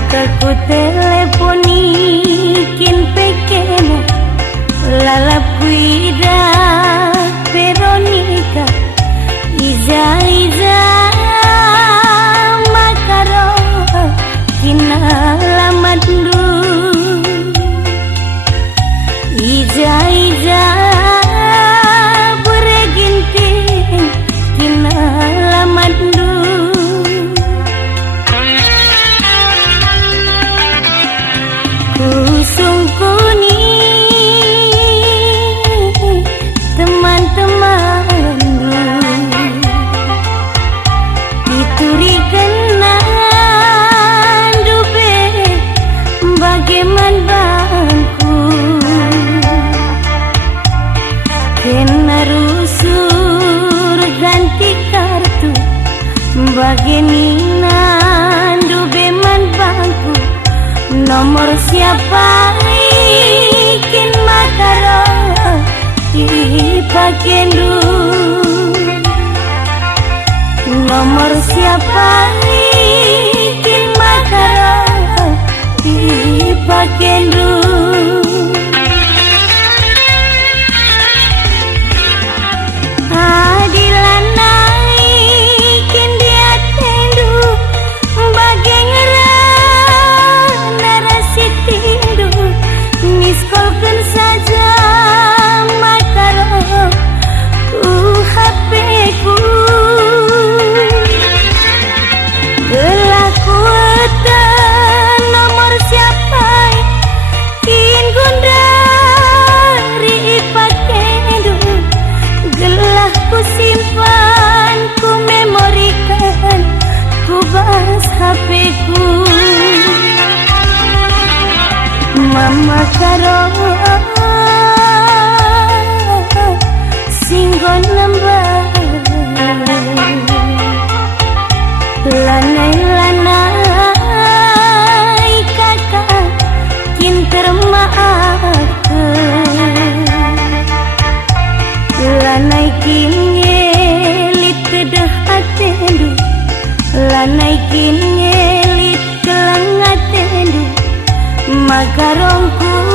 maka ku teleponi kin pekena lalap kuida Veronica iza makaro kina lamadlu iza bereginting kina lamadlu kusung kuni teman-temanmu diturikan dube bagaimana bangku kena rusur ganti kartu bagaiman dube man bangku nomor siapa ikin makaro ipakendu nomor siapa ikin makaro ipakendu miskolkan saja makaro HP ku gelah kuota nomor siapa kin gundari ipakendu gelah ku simpan ku memorikan ku bahas HP ku mama karo singgon lembah lanai kakak kin termaafkan lanai kin ngelit kedah atendu lanai kin ngelit kelang atendu magarongku